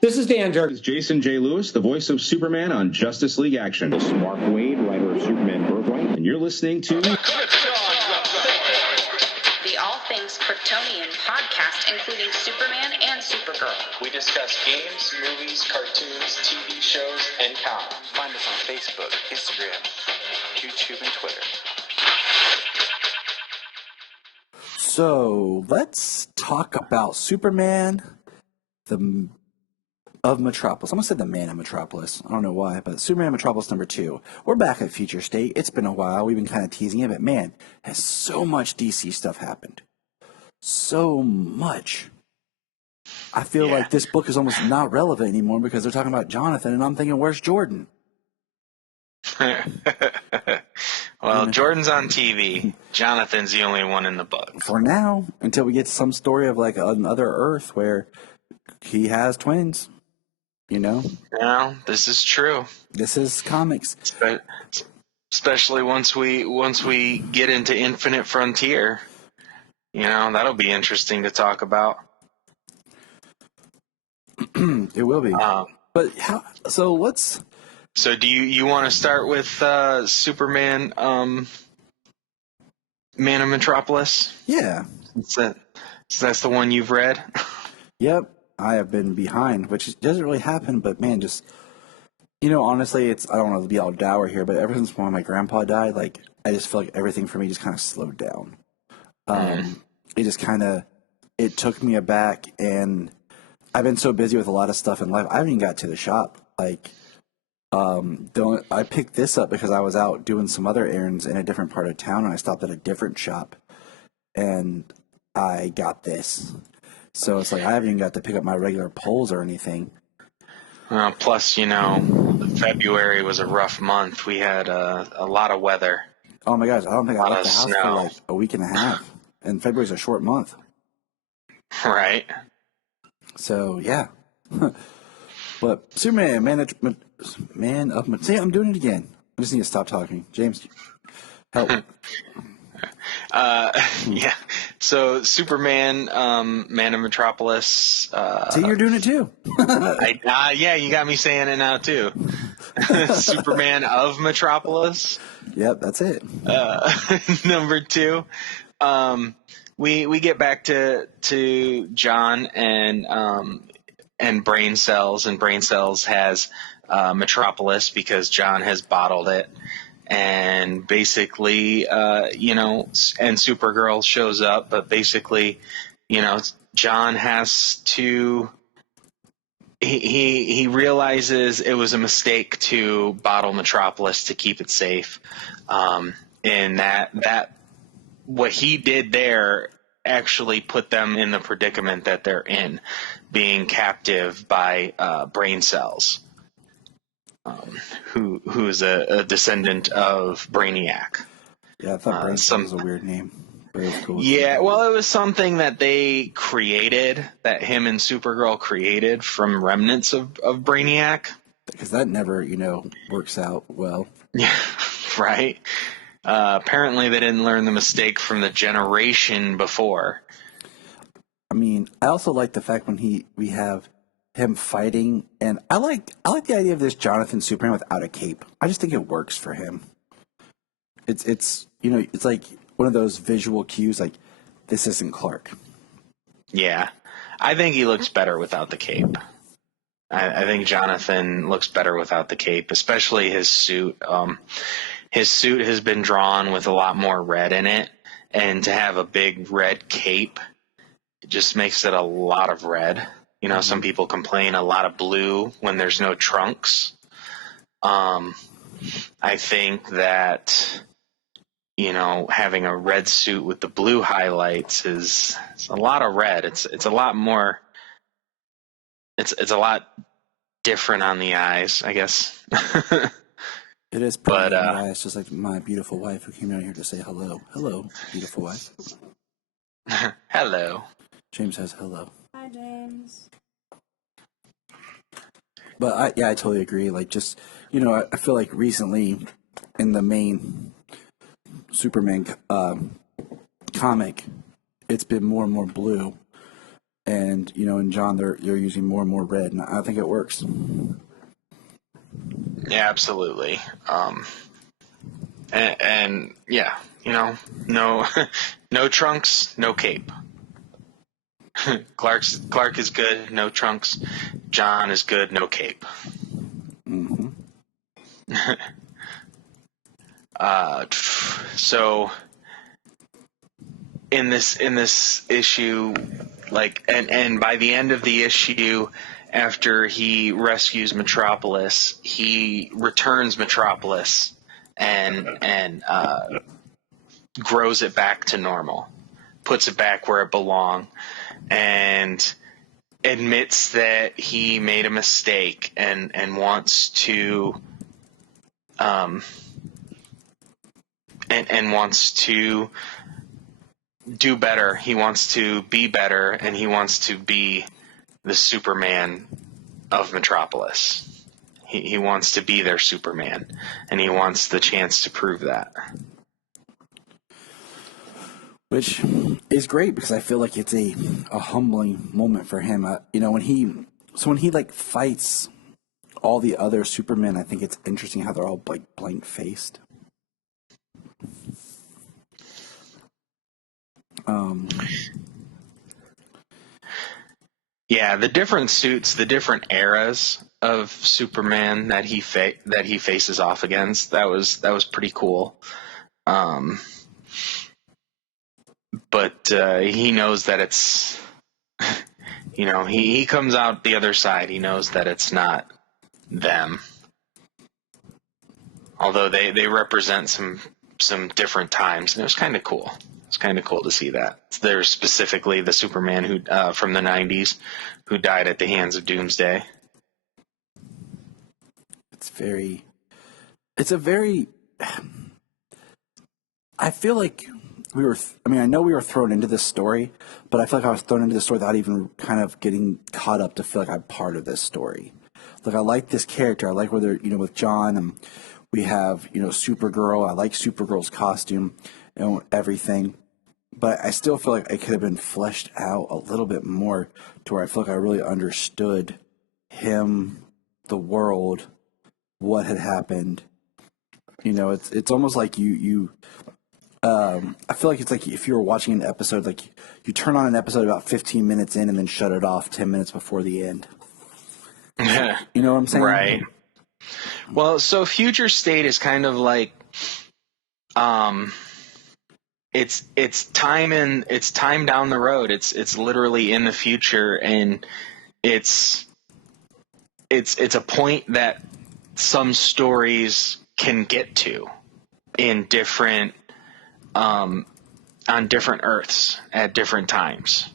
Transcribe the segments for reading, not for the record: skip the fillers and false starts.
This is Dan Dirk. This is Jason J. Lewis, the voice of Superman on Justice League Action. This is Mark Wade, writer of Superman Birthright. And you're listening to The All Things Kryptonian podcast, including Superman and Supergirl. We discuss games, movies, cartoons, TV shows, and comics. Find us on Facebook, Instagram, YouTube, and Twitter. So let's talk about Superman, of Metropolis. I'm going to say the Man of Metropolis. I don't know why, but Superman Metropolis number 2. We're back at Future State. It's been a while. We've been kind of teasing it, but man, has so much DC stuff happened. So much. I feel like this book is almost not relevant anymore because they're talking about Jonathan, and I'm thinking, where's Jordan? Well, Jordan's on TV. Jonathan's the only one in the book. For now, until we get some story of like another Earth where he has twins. You know? No, this is true. This is comics. Especially once we get into Infinite Frontier. You know, that'll be interesting to talk about. It will be. But how? So let's. So do you want to start with Superman, Man of Metropolis? Yeah. That's the one you've read? Yep. I have been behind, which doesn't really happen, but man, just, you know, honestly, I don't want to be all dour here, but ever since when my grandpa died, like, I just feel like everything for me just kind of slowed down. It just kind of, it took me aback, and I've been so busy with a lot of stuff in life, I haven't even got to the shop. Like, I picked this up because I was out doing some other errands in a different part of town, and I stopped at a different shop, and I got this. So it's like I haven't even got to pick up my regular poles or anything. Plus, you know, February was a rough month. We had a lot of weather. Oh my gosh, I don't think I left the house snow. for like a week and a half. And February's a short month. Right. So, yeah. But Superman, Man of See, I'm doing it again. I just need to stop talking. James, help. Yeah. So Superman, Man of Metropolis. See, you're doing it too. Yeah, you got me saying it now too. Superman of Metropolis. Yep, that's it. Number 2. We get back to John and Brain Cells, and Brain Cells has Metropolis because John has bottled it. And basically, you know, and Supergirl shows up, but basically, you know, John has to, he realizes it was a mistake to bottle Metropolis to keep it safe. And that what he did there actually put them in the predicament that they're in, being captive by Brain Cells. Who is a descendant of Brainiac. Yeah, I thought Brain Cells was a weird name. But it was cool. Yeah, well, it was something that they created, that him and Supergirl created from remnants of Brainiac. Because that never, you know, works out well. Yeah, right. Apparently they didn't learn the mistake from the generation before. I mean, I also like the fact when we have him fighting, and I like the idea of this Jonathan Superman without a cape. I just think it works for him. It's you know, it's like one of those visual cues, like this isn't Clark. Yeah, I think he looks better without the cape. I think Jonathan looks better without the cape, especially his suit. His suit has been drawn with a lot more red in it, and to have a big red cape, it just makes it a lot of red. You know, some people complain a lot of blue when there's no trunks. I think that, you know, having a red suit with the blue highlights it's a lot of red. It's a lot more. It's a lot different on the eyes, I guess. It is pretty on the eyes, just like my beautiful wife who came out here to say hello. Hello, beautiful wife. Hello. James says hello. Hi, James. But I totally agree. Like, just, you know, I feel like recently in the main Superman comic, it's been more and more blue. and in John they're using more and more red, and I think it works. Yeah, absolutely. And yeah, no no trunks, no cape. Clark is good, no trunks. John is good, no cape. Mm-hmm. So in this issue, and by the end of the issue, after he rescues Metropolis, he returns Metropolis and grows it back to normal, puts it back where it belongs, and admits that he made a mistake and wants to and wants to do better. He wants to be better, and he wants to be the Superman of Metropolis. He wants to be their Superman, and he wants the chance to prove that. Which is great because I feel like it's a humbling moment for him. When he like fights all the other Supermen, I think it's interesting how they're all like blank faced. Yeah, the different suits, the different eras of Superman that he faces off against. That was pretty cool. But he knows that it's, he comes out the other side. He knows that it's not them. Although they represent some different times, and it was kind of cool. It's kind of cool to see that. There's specifically the Superman who from the 90s who died at the hands of Doomsday. I feel like I know we were thrown into this story, but I feel like I was thrown into this story without even kind of getting caught up to feel like I'm part of this story. Like, I like this character. I like where they're, with John, and we have, Supergirl. I like Supergirl's costume, everything. But I still feel like it could have been fleshed out a little bit more to where I feel like I really understood him, the world, what had happened. It's almost like I feel like it's like if you were watching an episode, like you turn on an episode about 15 minutes in and then shut it off 10 minutes before the end. You know what I'm saying? Right. Well, so Future State is kind of like, it's time down the road. It's literally in the future, and it's a point that some stories can get to in different on different Earths at different times.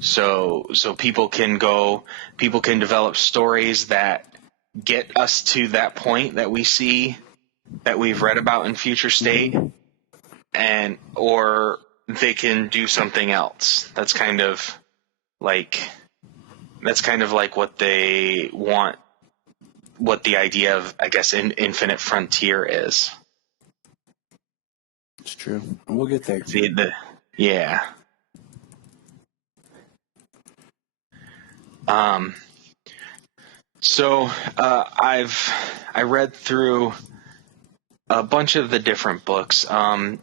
So people can develop stories that get us to that point that we see, that we've read about in Future State, or they can do something else. That's kind of like what they want, what the idea of, I guess, Infinite Frontier is. It's true. We'll get there. Yeah. So I read through a bunch of the different books. I'm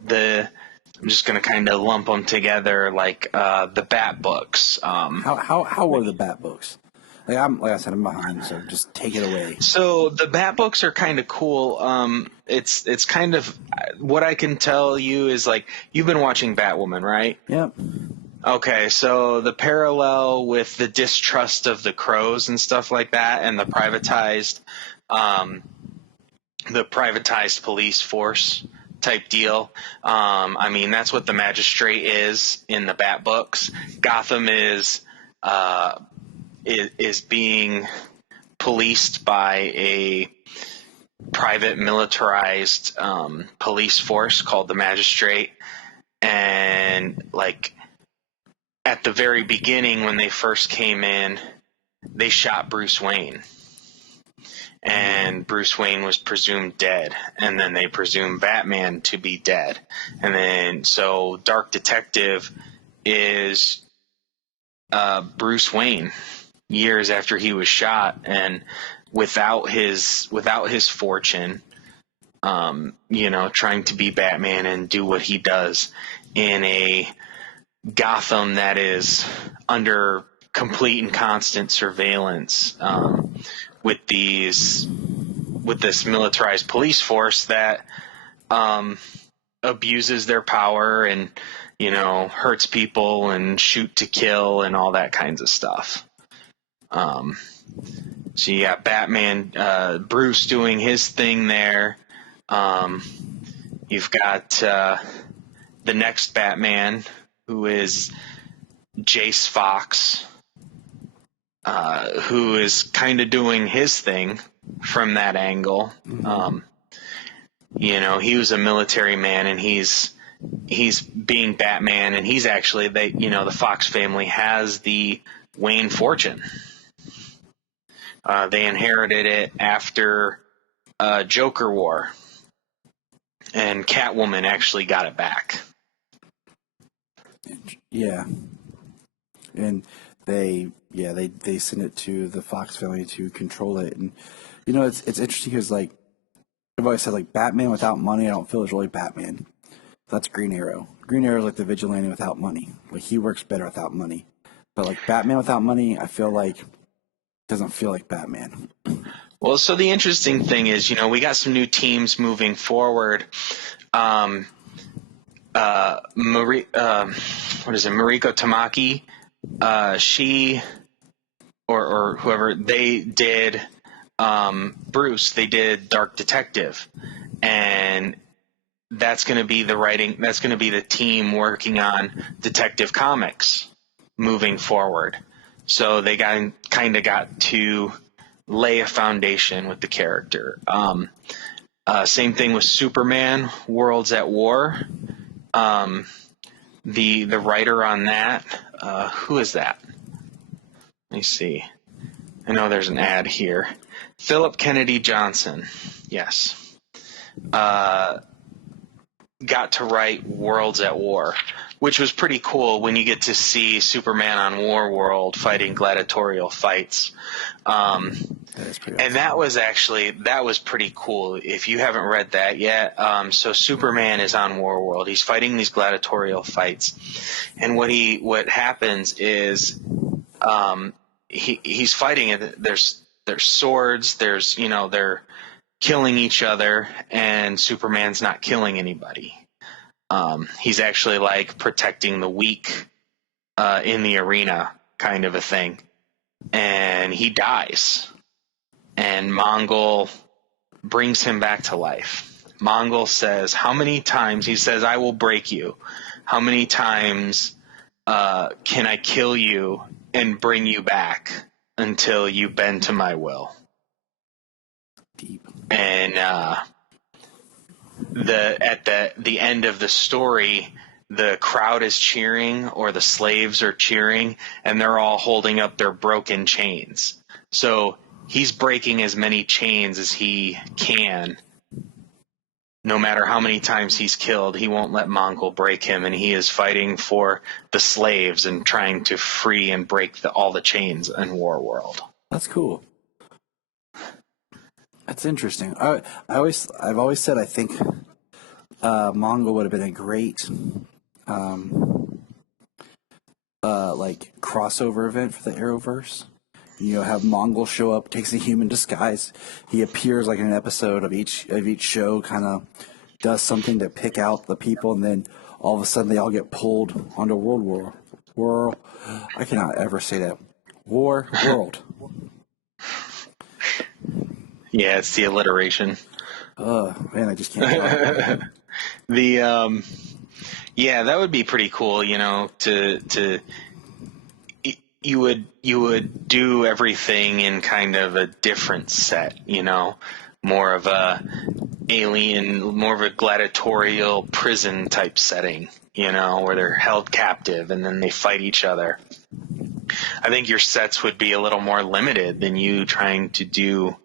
just gonna kind of lump them together, like the Bat books. How were the Bat books? Like I said, I'm behind, so just take it away. So the Bat books are kind of cool. It's kind of, what I can tell you is, like, you've been watching Batwoman, right? Yep. Okay, so the parallel with the distrust of the Crows and stuff like that, and the privatized police force type deal. I mean, that's what the Magistrate is in the Bat books. Gotham is being policed by a private militarized police force called the Magistrate, and like at the very beginning when they first came in, they shot Bruce Wayne, and Bruce Wayne was presumed dead, and then they presumed Batman to be dead, and then so Dark Detective is Bruce Wayne years after he was shot, and without his fortune, trying to be Batman and do what he does in a Gotham that is under complete and constant surveillance, with this militarized police force that abuses their power and hurts people and shoot to kill and all that kinds of stuff. So you got Batman, Bruce doing his thing there. You've got the next Batman, who is Jace Fox, who is kind of doing his thing from that angle. Mm-hmm. He was a military man, and he's being Batman, and he's actually the Fox family has the Wayne fortune. They inherited it after Joker War, and Catwoman actually got it back. Yeah, and they send it to the Fox family to control it, and it's interesting because like I've always said, like Batman without money, I don't feel is really Batman. That's Green Arrow. Green Arrow is like the vigilante without money. Like he works better without money, but like Batman without money, I feel like doesn't feel like Batman. Well, so the interesting thing is, we got some new teams moving forward. Mariko Tamaki, she or whoever, they did Bruce, they did Dark Detective, and that's going to be the team working on Detective Comics moving forward. So they got to lay a foundation with the character. Same thing with Superman, Worlds at War. The writer on that, who is that? Let me see. I know there's an ad here. Philip Kennedy Johnson. Yes. Got to write Worlds at War, which was pretty cool when you get to see Superman on War World fighting gladiatorial fights. That is pretty awesome. And that was pretty cool. If you haven't read that yet, so Superman is on War World. He's fighting these gladiatorial fights, and what happens is, he's fighting it. There's swords. They're killing each other, and Superman's not killing anybody. He's actually like protecting the weak in the arena, kind of a thing. And he dies, and Mongol brings him back to life. Mongol says, "How many times?" He says, "I will break you. How many times can I kill you and bring you back until you bend to my will?" Deep. And at the end of the story, the crowd is cheering, or the slaves are cheering, and they're all holding up their broken chains. So he's breaking as many chains as he can. No matter how many times he's killed, he won't let Mongol break him, and he is fighting for the slaves and trying to free and break all the chains in War World. That's cool. That's interesting. I've always said I think Mongol would have been a great like crossover event for the Arrowverse. Have Mongol show up, takes a human disguise. He appears like in an episode of each show, kind of does something to pick out the people, and then all of a sudden they all get pulled onto World. I cannot ever say that. World. Yeah, it's the alliteration. Man, I just can't. Yeah, that would be pretty cool. You would do everything in kind of a different set. More of a alien, more of a gladiatorial prison type setting. Where they're held captive and then they fight each other. I think your sets would be a little more limited than you trying to do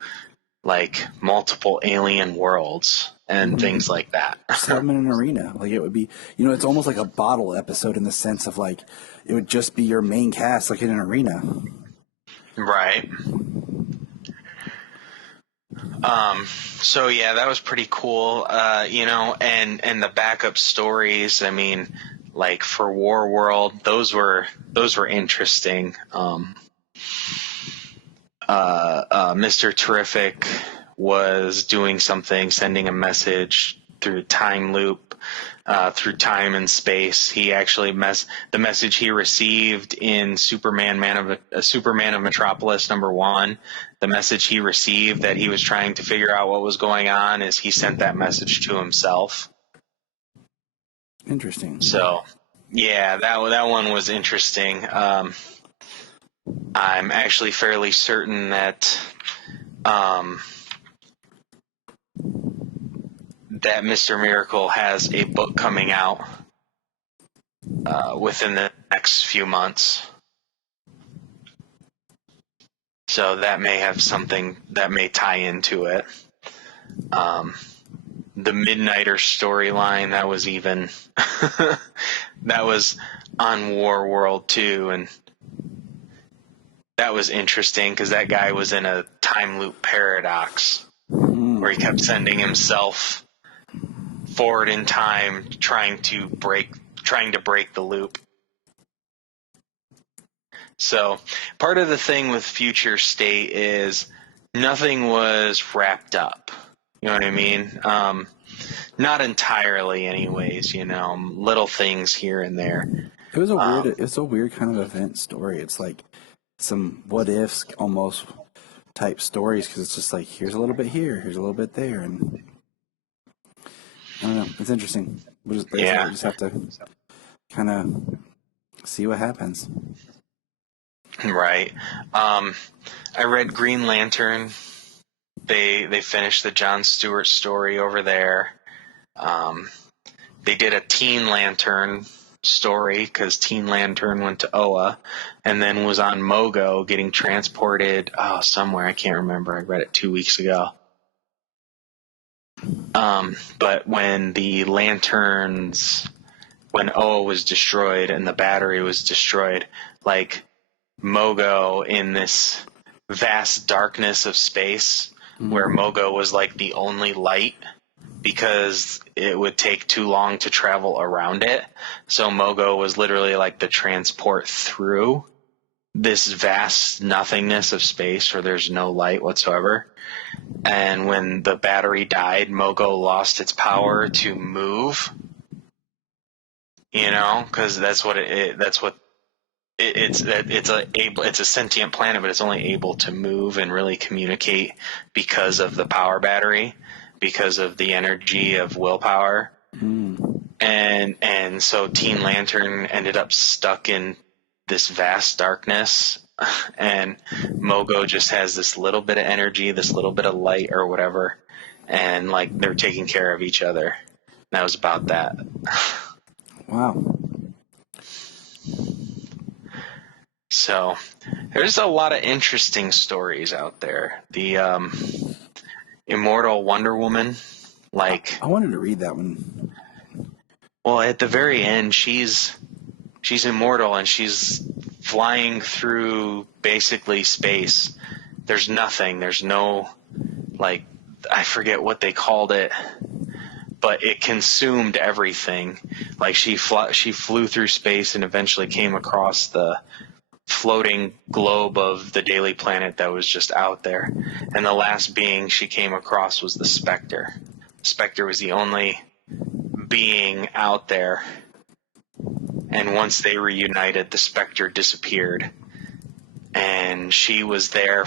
like multiple alien worlds and things like that. Just have them in an arena. Like, it would be, it's almost like a bottle episode in the sense of, like, it would just be your main cast, like, in an arena. Right. So yeah, that was pretty cool. And the backup stories, I mean, like for War World, those were interesting. Mr. Terrific was doing something, sending a message through a time loop, through time and space. He actually the message he received in Superman of Metropolis #1. The message he received that he was trying to figure out what was going on is he sent that message to himself. Interesting. So, yeah, that one was interesting. I'm actually fairly certain that that Mr. Miracle has a book coming out within the next few months. So that may have something that may tie into it. The Midnighter storyline, that was even that was on War World too, and that was interesting because that guy was in a time loop paradox where he kept sending himself forward in time, trying to break the loop. So part of the thing with Future State is nothing was wrapped up. You know what I mean? Not entirely, anyways. Little things here and there. It was a weird kind of event story. It's like some what ifs almost type stories because it's just like here's a little bit here, here's a little bit there, and I don't know. It's interesting. We just have to kind of see what happens. Right. I read Green Lantern. They finished the John Stewart story over there. They did a Teen Lantern story because Teen Lantern went to Oa and then was on Mogo getting transported somewhere. I can't remember. I read it 2 weeks ago. But when when Oa was destroyed and the battery was destroyed, like Mogo in this vast darkness of space where Mogo was like the only light because it would take too long to travel around it. So Mogo was literally like the transport through this vast nothingness of space where there's no light whatsoever. And when the battery died, Mogo lost its power to move. Because that's what it's a sentient planet, but it's only able to move and really communicate because of the power battery, because of the energy of willpower. And so Teen Lantern ended up stuck in this vast darkness, and Mogo just has this little bit of energy, this little bit of light or whatever, and like they're taking care of each other. And that was about that. Wow. So there's a lot of interesting stories out there. The Immortal Wonder Woman, like I wanted to read that one. Well, at the very end, she's immortal and she's flying through basically space. There's nothing. There's no, like, I forget what they called it, but it consumed everything. Like she flew through space and eventually came across the floating globe of the Daily Planet that was just out there. And the last being she came across was the Spectre. Spectre was the only being out there. And once they reunited, the Spectre disappeared. And she was there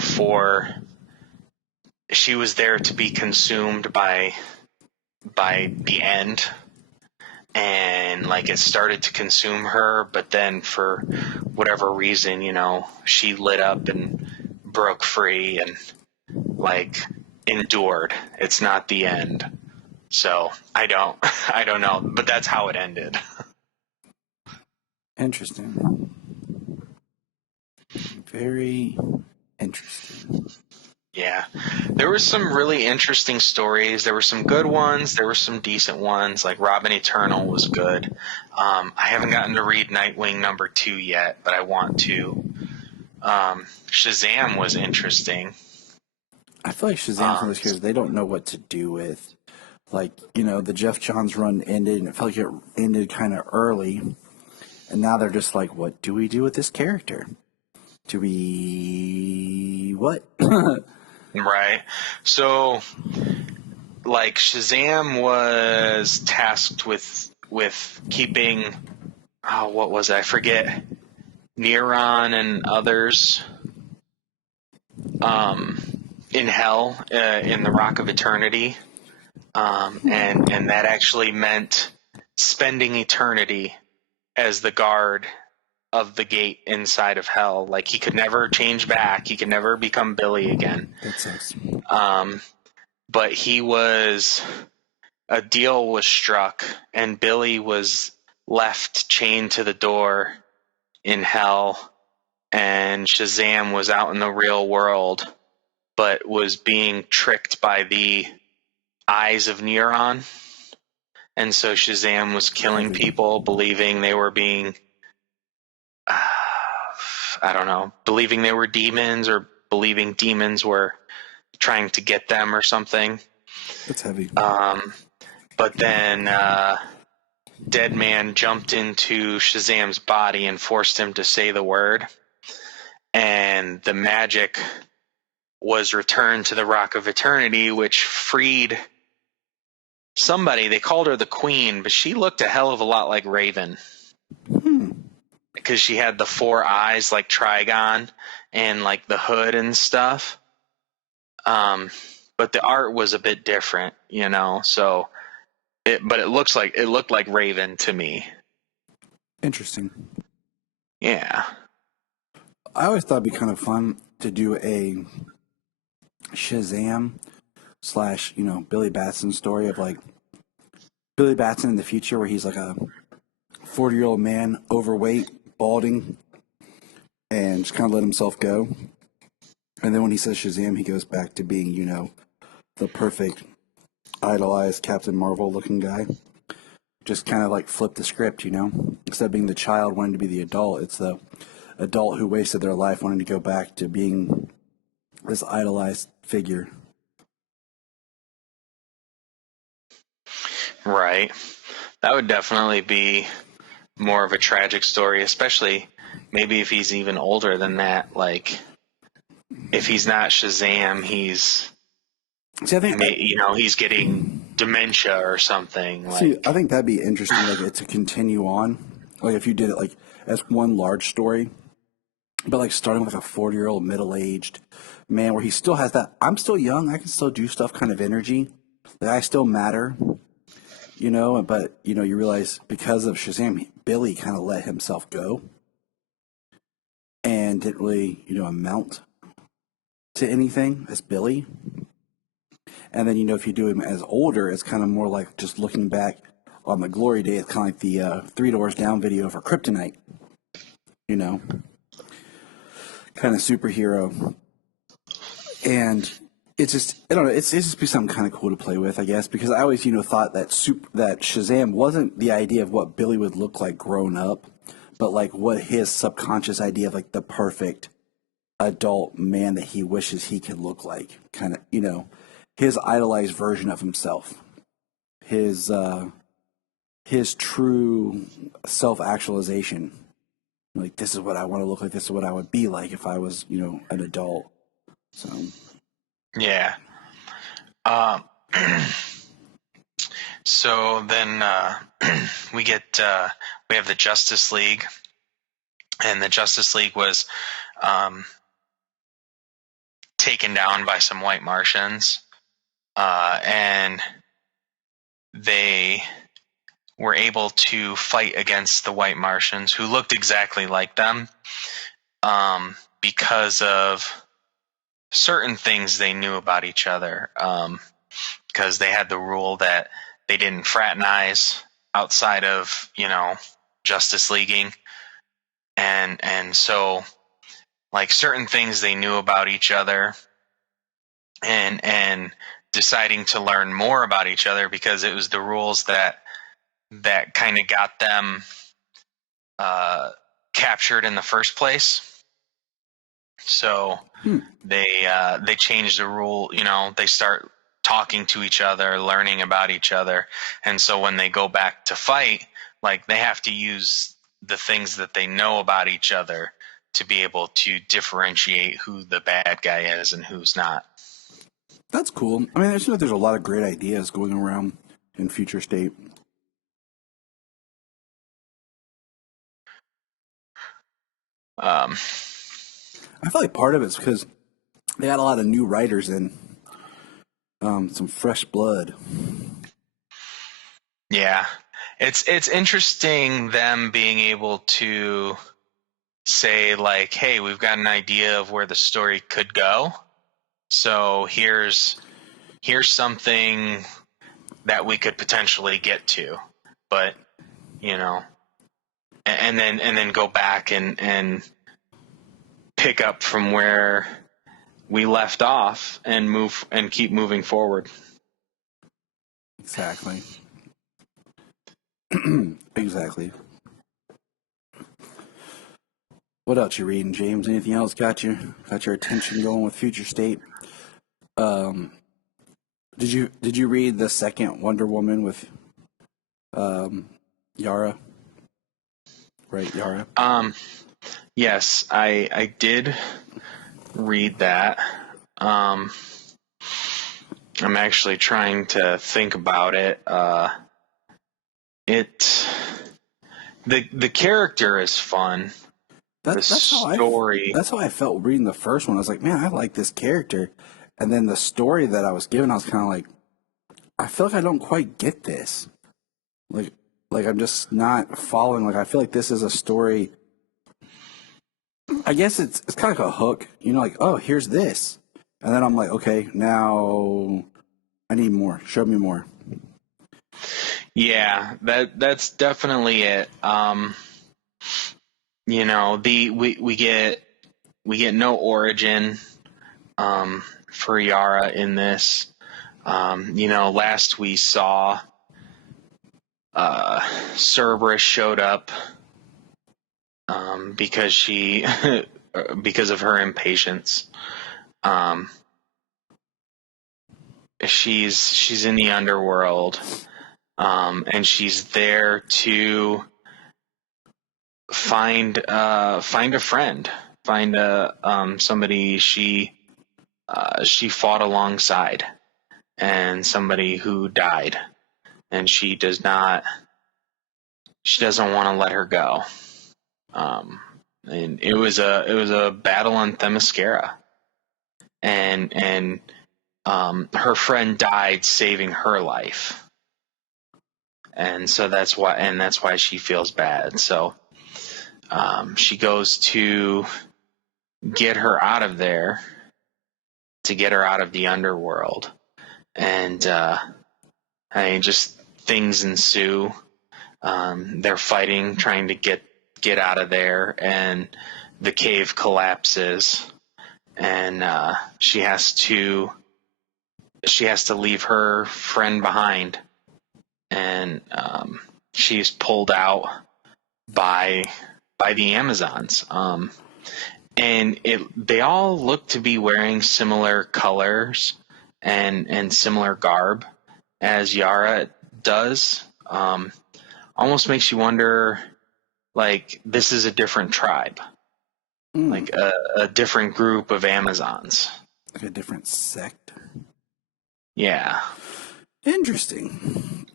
to be consumed by the end. And like it started to consume her, but then for whatever reason, she lit up and broke free and like endured. It's not the end. So I don't know, but that's how it ended. Interesting. Very interesting. Yeah. There were some really interesting stories. There were some good ones. There were some decent ones. Like Robin Eternal was good. I haven't gotten to read Nightwing #2 yet, but I want to. Shazam was interesting. I feel like Shazam's one of those characters they don't know what to do with. Like, the Jeff Johns run ended, and it felt like it ended kind of early. And now they're just like, what do we do with this character? Do we... what? Right. So, like, Shazam was tasked with keeping... Oh, what was it? I forget. Neuron and others in hell, in the Rock of Eternity. And that actually meant spending eternity as the guard of the gate inside of hell. Like, he could never change back. He could never become Billy again. That sucks. But a deal was struck, and Billy was left chained to the door in hell, and Shazam was out in the real world, but was being tricked by the eyes of Neuron. And so Shazam was killing people, believing they were being, believing they were demons, or believing demons were trying to get them or something. That's heavy. But then Deadman jumped into Shazam's body and forced him to say the word. And the magic was returned to the Rock of Eternity, which freed somebody. They called her the Queen, but she looked a hell of a lot like Raven. Because she had the 4 eyes like Trigon and like the hood and stuff. But the art was a bit different, so it looked like Raven to me. Interesting. Yeah. I always thought it'd be kind of fun to do a Shazam / Billy Batson story of like Billy Batson in the future, where he's like a 40-year-old man, overweight, balding, and just kind of let himself go. And then when he says Shazam, he goes back to being, the perfect, idolized Captain Marvel looking guy. Just kind of like flip the script, Instead of being the child wanting to be the adult, it's the adult who wasted their life wanting to go back to being this idolized figure. Right. That would definitely be more of a tragic story, especially maybe if he's even older than that. Like, if he's not Shazam, he's he's getting dementia or something. See, I think that'd be interesting, like to continue on. Like if you did it like as one large story, but like starting with like a 40-year-old middle-aged man where he still has that I'm still young, I can still do stuff kind of energy. Like I still matter. But you realize because of Shazam, Billy kind of let himself go and didn't really, amount to anything as Billy. And then, if you do him as older, it's kind of more like just looking back on the glory day. It's kind of like the 3 Doors Down video for Kryptonite, kind of superhero. And it's just, I don't know, it's just be something kind of cool to play with, I guess, because I always, thought that Shazam wasn't the idea of what Billy would look like grown up, but like what his subconscious idea of like the perfect adult man that he wishes he could look like, kind of, his idolized version of himself, his true self-actualization. Like, this is what I want to look like. This is what I would be like if I was, an adult. So, yeah. So then we have the Justice League, and the Justice League was taken down by some white Martians, and they were able to fight against the white Martians, who looked exactly like them, because of certain things they knew about each other, because they had the rule that they didn't fraternize outside of, Justice Leaguing. And so, like, certain things they knew about each other, and deciding to learn more about each other, because it was the rules that kind of got them captured in the first place. So they changed the rule. They start talking to each other, learning about each other, and so when they go back to fight, like, they have to use the things that they know about each other to be able to differentiate who the bad guy is and who's not. That's cool. I mean, I seems like there's a lot of great ideas going around in Future State. I feel like part of it's because they had a lot of new writers in, some fresh blood. Yeah, it's interesting them being able to say, like, hey, we've got an idea of where the story could go, so here's something that we could potentially get to, but and then go back and pick up from where we left off and move and keep moving forward. Exactly. Exactly. What else you reading, James? Anything else got your attention going with Future State? Did you read the second Wonder Woman with Yara? Right, Yara. Yes, I did read that. I'm actually trying to think about it. The character is fun. That's how I felt reading the first one. I was like, man, I like this character. And then the story that I was given, I was kind of like, I feel like I don't quite get this. Like I'm just not following. Like, I feel like this is a story. I guess it's kind of like a hook, like, oh, here's this. And then I'm like, okay, now I need more. Show me more. Yeah, that's definitely it. We get no origin for Yara in this. Last we saw, Cerberus showed up because she because of her impatience. She's in the underworld, and she's there to find a friend, find somebody she fought alongside, and somebody who died, and she doesn't want to let her go. And it was a battle on Themyscira, and her friend died saving her life, and so that's why she feels bad. So she goes to get her out of there, to get her out of the underworld, and just things ensue. They're fighting, trying to get out of there, and the cave collapses, and she has to leave her friend behind, and she's pulled out by the Amazons. And they all look to be wearing similar colors and similar garb as Yara does. Almost makes you wonder, like, this is a different tribe, like a different group of Amazons, like a different sect. Yeah. Interesting.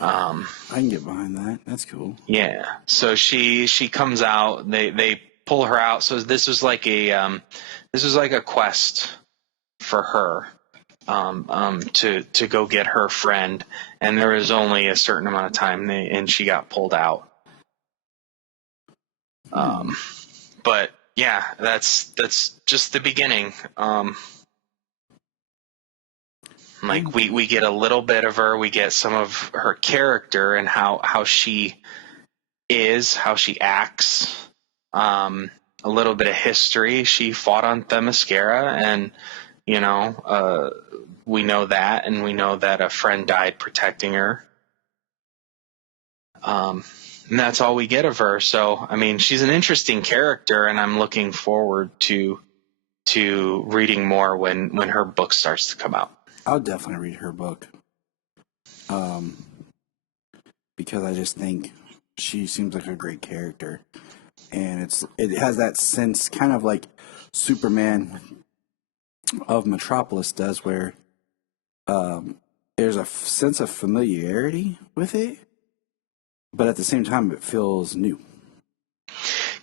I can get behind that. That's cool. Yeah. So she comes out. They pull her out. So this was like a quest for her, to go get her friend, and there was only a certain amount of time, and she got pulled out. But yeah, that's just the beginning. Like, we get a little bit of her, we get some of her character and how she is, how she acts, a little bit of history. She fought on Themyscira, and You know, we know that, and we know that a friend died protecting her. And that's all we get of her. So, I mean, she's an interesting character, and I'm looking forward to reading more when her book starts to come out. I'll definitely read her book. Because I just think she seems like a great character, and it has that sense, kind of like Superman of Metropolis does, where there's a sense of familiarity with it, but at the same time, it feels new.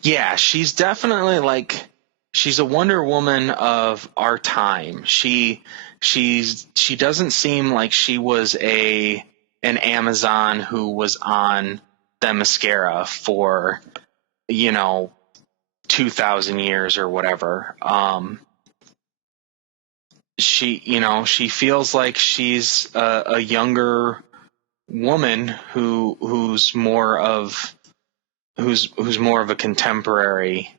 Yeah, she's definitely like, she's a Wonder Woman of our time. She doesn't seem like she was an Amazon who was on Themyscira for, 2,000 years or whatever. She feels like she's a younger woman who's more of a contemporary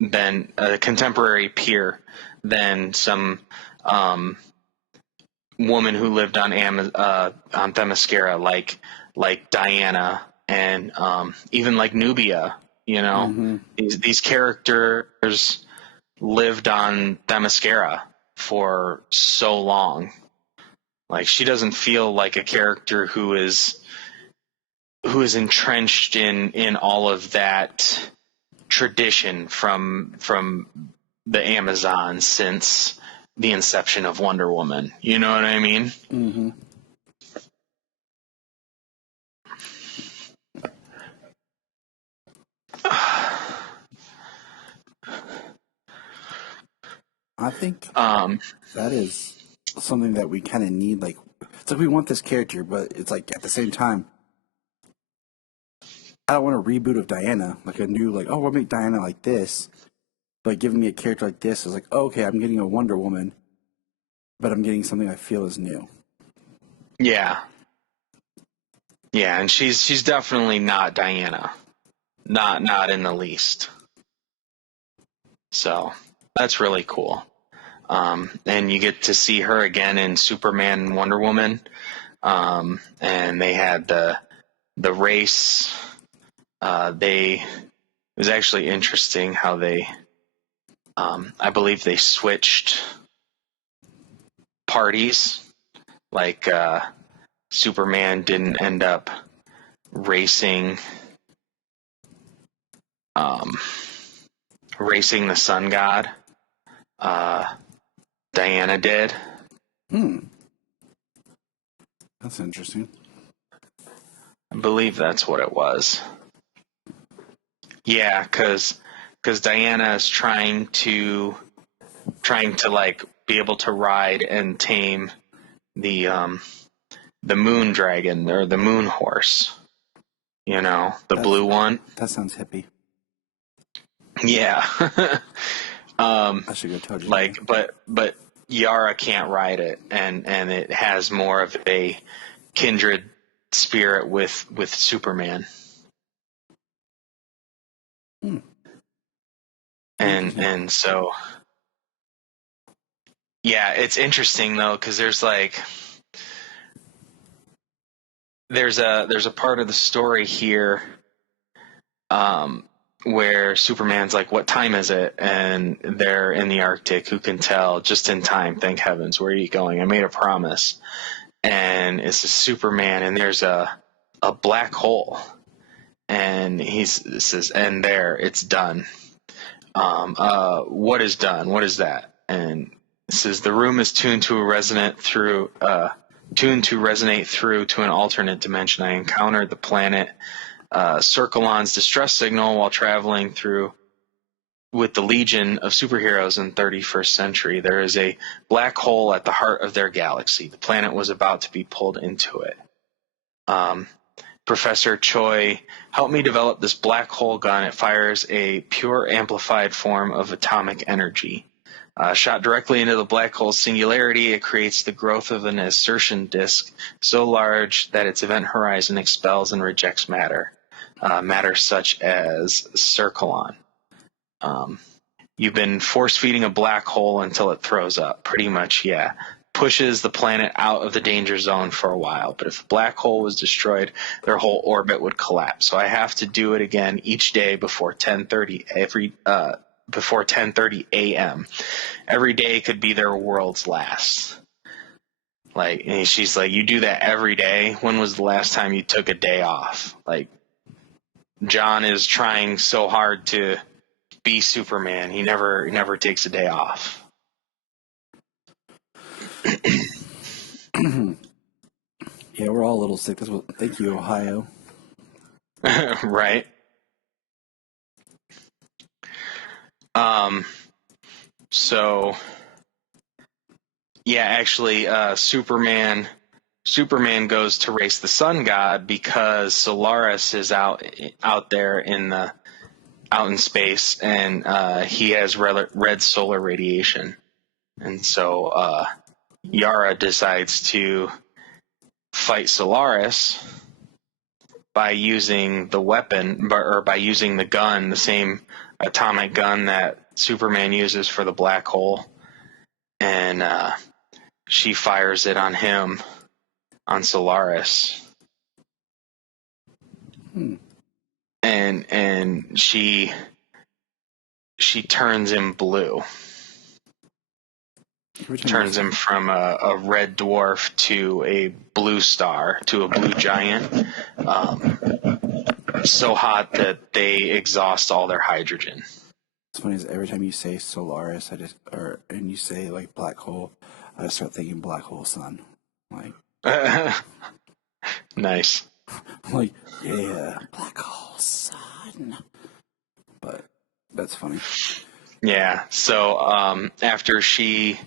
than a contemporary peer than some woman who lived on Themyscira, like Diana and even like Nubia. These characters lived on Themyscira for so long. Like, she doesn't feel like a character who is entrenched in all of that tradition from the Amazon since the inception of Wonder Woman. You know what I mean? Mm-hmm. I think that is something that we kind of need. Like, it's like we want this character, but it's like at the same time, I don't want a reboot of Diana, like a new, like, oh, we'll make Diana like this. But giving me a character like this is like, oh, okay, I'm getting a Wonder Woman, but I'm getting something I feel is new. Yeah. Yeah, and she's definitely not Diana. Not in the least. So that's really cool. And you get to see her again in Superman and Wonder Woman. And they had the race. It was actually interesting how they, I believe they switched parties. Like, Superman didn't end up racing the sun god. Diana did. That's interesting. I believe that's what it was. Yeah, because Diana is trying to like be able to ride and tame the moon dragon, or the moon horse. The blue one. That sounds hippie. Yeah. I should go tell you. Like, but Yara can't ride it, and it has more of a kindred spirit with Superman. And so, yeah, it's interesting though, because there's a part of the story here where Superman's like, what time is it? And they're in the Arctic. Who can tell? Just in time. Thank heavens. Where are you going? I made a promise. And it's a Superman, and there's a black hole. And he says, and there, it's done. What is done? What is that? And it says, the room is tuned to resonate through to an alternate dimension. I encountered the planet Circlon's distress signal while traveling through with the Legion of superheroes in 31st century. There is a black hole at the heart of their galaxy. The planet was about to be pulled into it. Professor Choi helped me develop this black hole gun. It fires a pure amplified form of atomic energy. Shot directly into the black hole's singularity, it creates the growth of an insertion disk so large that its event horizon expels and rejects matter such as Circlon. You've been force feeding a black hole until it throws up. Pretty much, yeah. Pushes the planet out of the danger zone for a while. But if the black hole was destroyed, their whole orbit would collapse. So I have to do it again each day before 10:30 a.m. Every day could be their world's last. Like, and she's like, you do that every day? When was the last time you took a day off? Like, John is trying so hard to be Superman. He never takes a day off. Yeah, we're all a little sick. Thank you, Ohio. Right. So yeah, actually, Superman goes to race the sun god because Solaris is out there out in space, and he has red solar radiation, and so Yara decides to fight Solaris by using the weapon, or by using the gun, the same atomic gun that Superman uses for the black hole, and she fires it on him, on Solaris. And she turns him blue. Turns him from a red dwarf to a blue star, to a blue giant. So hot that they exhaust all their hydrogen. What's funny is every time you say Solaris, and you say like black hole, I just start thinking black hole sun. Like, nice. I'm like, yeah, black hole sun. But that's funny. Yeah. So after she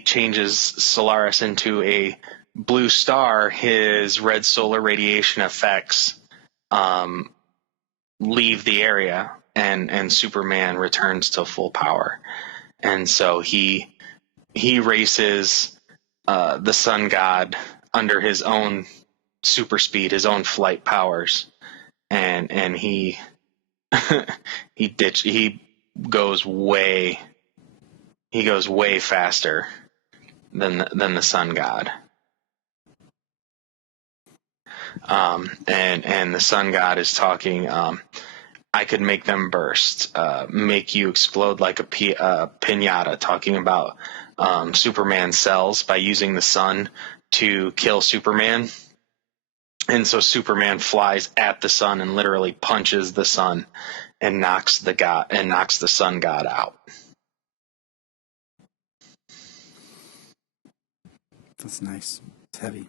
changes Solaris into a blue star, his red solar radiation effects leave the area, and Superman returns to full power. And so he races the sun god under his own super speed, his own flight powers, and he goes way faster than the sun god. And the sun god is talking, I could make them burst, make you explode like a piñata, talking about Superman cells by using the sun to kill Superman. And so Superman flies at the sun and literally punches the sun and knocks the sun god out. That's nice. It's heavy.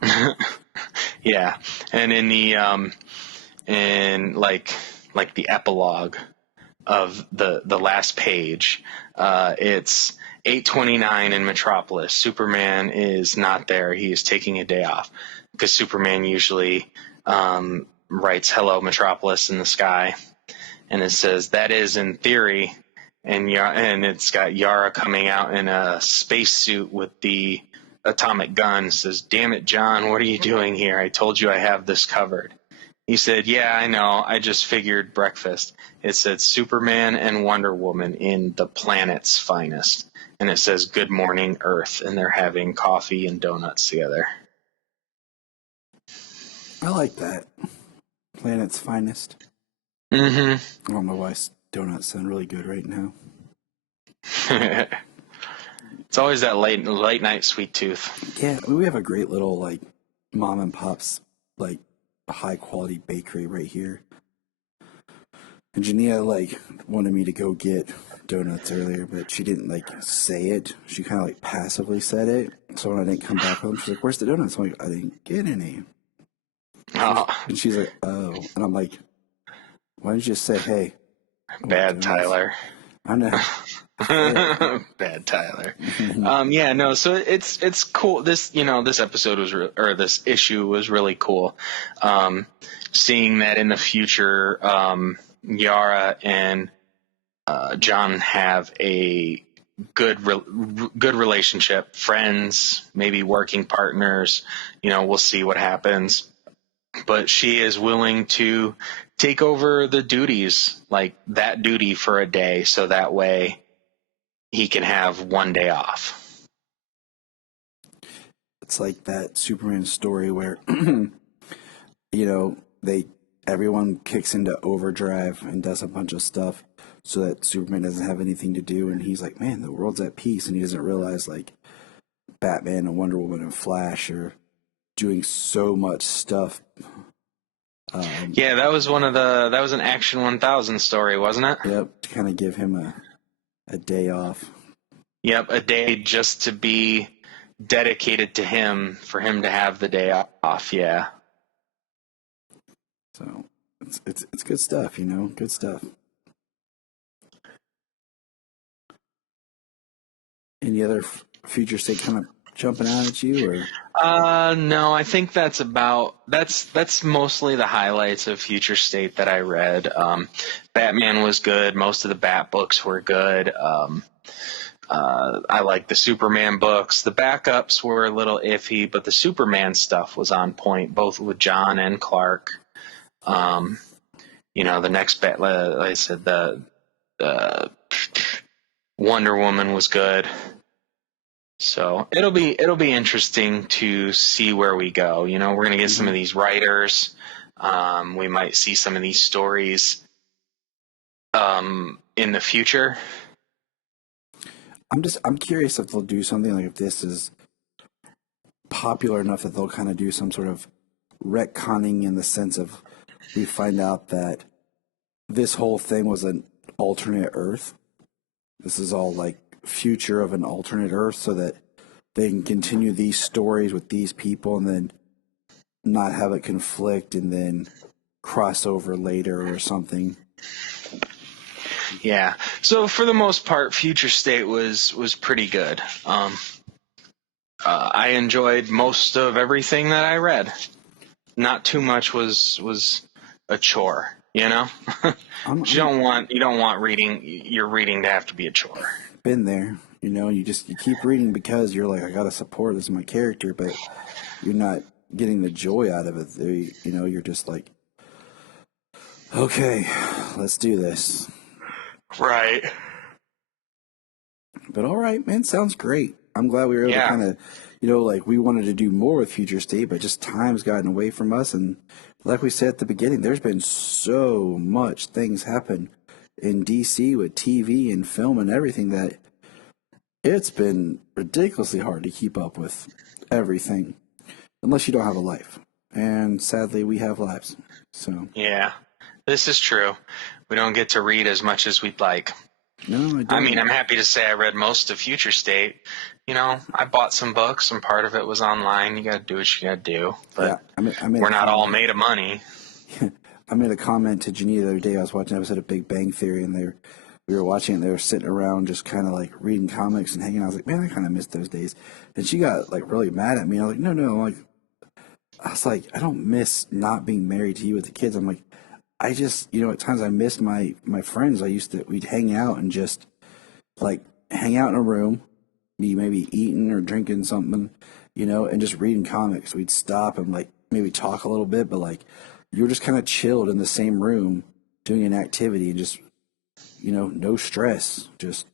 Yeah. And in the like the epilogue of the last page, it's 8:29 in Metropolis. Superman is not there. He is taking a day off, because Superman usually writes "Hello Metropolis" in the sky, and it says that is in theory, and it's got Yara coming out in a spacesuit with the atomic gun. It says, "Damn it, John, what are you doing here? I told you I have this covered." He said, "Yeah, I know. I just figured breakfast." It said Superman and Wonder Woman in the planet's finest. And it says, "Good morning, Earth." And they're having coffee and donuts together. I like that. Planet's finest. Mm-hmm. I don't know why donuts sound really good right now. It's always that late night sweet tooth. Yeah, we have a great little, like, mom and pop's, like, high quality bakery right here. And Jania, like, wanted me to go get donuts earlier, but she didn't, like, say it. She kind of, like, passively said it. So when I didn't come back home, she's like, "Where's the donuts?" I'm like, "I didn't get any." Oh. And she's like, "Oh." And I'm like, "Why didn't you just say, hey?" Bad Tyler. I know. Bad Tyler. Yeah, no, so it's cool. This episode was this issue was really cool. Seeing that in the future, Yara and John have a good relationship, friends, maybe working partners. We'll see what happens. but she is willing to take over the duties, like that duty for a day, so that way he can have one day off. It's like that Superman story where, everyone kicks into overdrive and does a bunch of stuff so that Superman doesn't have anything to do, and he's like, man, the world's at peace, and he doesn't realize, like, Batman and Wonder Woman and Flash are doing so much stuff. Yeah, that was that was an Action 1000 story, wasn't it? Yep, to kind of give him a day off. Yep, a day just to be dedicated to him, for him to have the day off, yeah. So it's good stuff, good stuff. Any other future state kind of jumping out at you, or? No, I think that's mostly the highlights of Future State that I read. Batman was good. Most of the Bat books were good. I like the Superman books. The backups were a little iffy, but the Superman stuff was on point, both with John and Clark. The next like I said, the Wonder Woman was good. So it'll be interesting to see where we go. We're gonna get some of these writers. We might see some of these stories in the future. I'm curious if they'll do something like, if this is popular enough that they'll kind of do some sort of retconning, in the sense of, we find out that this whole thing was an alternate Earth. This is all like future of an alternate Earth, so that they can continue these stories with these people and then not have it conflict and then cross over later or something. Yeah. So for the most part, Future State was pretty good. I enjoyed most of everything that I read. Not too much was a chore, you don't want your reading to have to be a chore. Been there, you keep reading because you're like, I gotta support this, my character, but you're not getting the joy out of it. You're just like, okay, let's do this. Right. But all right, man, sounds great. I'm glad we were able to kind of, we wanted to do more with Future State, but just time's gotten away from us. And like we said at the beginning, there's been so much things happen in DC with TV and film and everything that it's been ridiculously hard to keep up with everything, unless you don't have a life. And sadly, we have lives. So yeah, this is true. We don't get to read as much as we'd like. No, I don't. I mean, I'm happy to say I read most of Future State. I bought some books, and part of it was online. You got to do what you got to do. But we're not all made of money. I made a comment to Janine the other day. I was watching an episode of Big Bang Theory, and we were watching it, and they were sitting around just kind of like reading comics and hanging out. I was like, man, I kind of miss those days. And she got like really mad at me. I was like, no. I was like, I don't miss not being married to you with the kids. I'm like, I just, at times I miss my friends. We'd hang out and just like hang out in a room, be maybe eating or drinking something, and just reading comics. We'd stop and like maybe talk a little bit, but like you were just kind of chilled in the same room doing an activity and just, no stress. Just,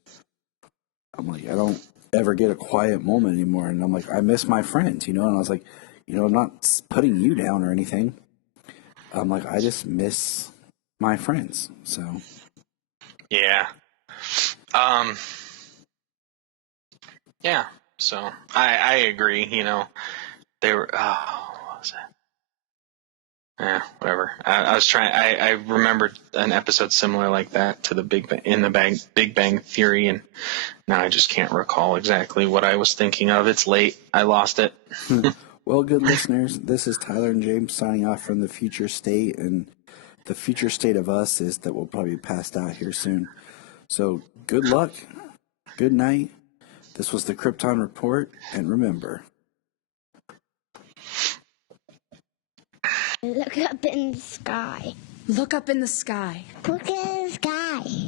I'm like, I don't ever get a quiet moment anymore. And I'm like, I miss my friends, and I was like, I'm not putting you down or anything. I'm like, I just miss my friends. So, yeah. Yeah. So I agree. They were. Oh, what was it? Yeah, whatever. I was trying. I remembered an episode similar like that to the Big Bang Theory, and now I just can't recall exactly what I was thinking of. It's late. I lost it. Well, good listeners, this is Tyler and James signing off from the Future State, and the future state of us is that we'll probably be passed out here soon. So, good luck, good night. This was the Krypton Report, and remember, look up in the sky. Look up in the sky. Look in the sky.